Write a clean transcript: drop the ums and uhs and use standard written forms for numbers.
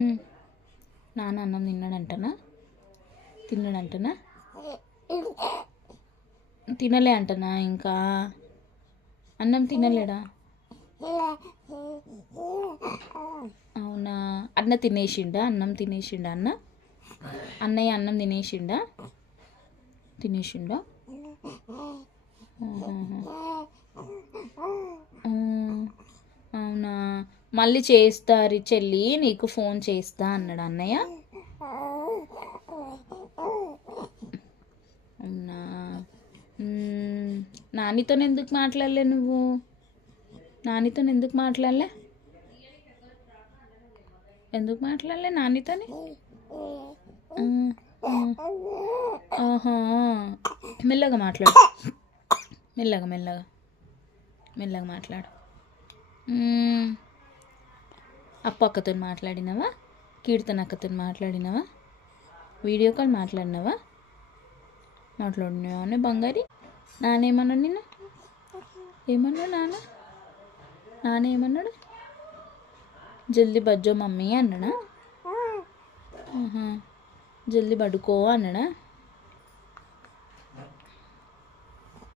నాన్న అన్నం తిన్నాడంటనా? తిన్నాడంటనా? తినలే అంటనా? ఇంకా అన్నం తినలేడా? అవునా? అన్న తినేసిండా? అన్నం తినేసిండా అన్న? అన్నయ్య అన్నం తినేసిండా? తినేసిండా? అవునా? మళ్ళీ చేస్తారు చెల్లి, నీకు ఫోన్ చేస్తా అన్నాడు అన్నయ్య. అవునా? నానితో ఎందుకు మాట్లాడలే నువ్వు? నానితో ఎందుకు మాట్లాడలే? ఎందుకు మాట్లాడలే నానితోని? ఆహా, మెల్లగా మాట్లాడు, మెల్లగా మెల్లగా మెల్లగా మాట్లాడు. అప్పు అక్కతో మాట్లాడినావా? కీర్తన అక్కతో మాట్లాడినావా? Video call మాట్లాడినావా? మాట్లాడినావా బంగారి? నాన్న ఏమన్నాడు నిన్న? ఏమన్నాడు నాన్న? నాన్న ఏమన్నాడు? జల్దీ బజ్జో మమ్మీ అన్నాడా? జల్దీ పడుకో అన్నాడా?